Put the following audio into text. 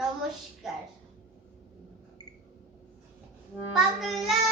নমস্কার। পাগলা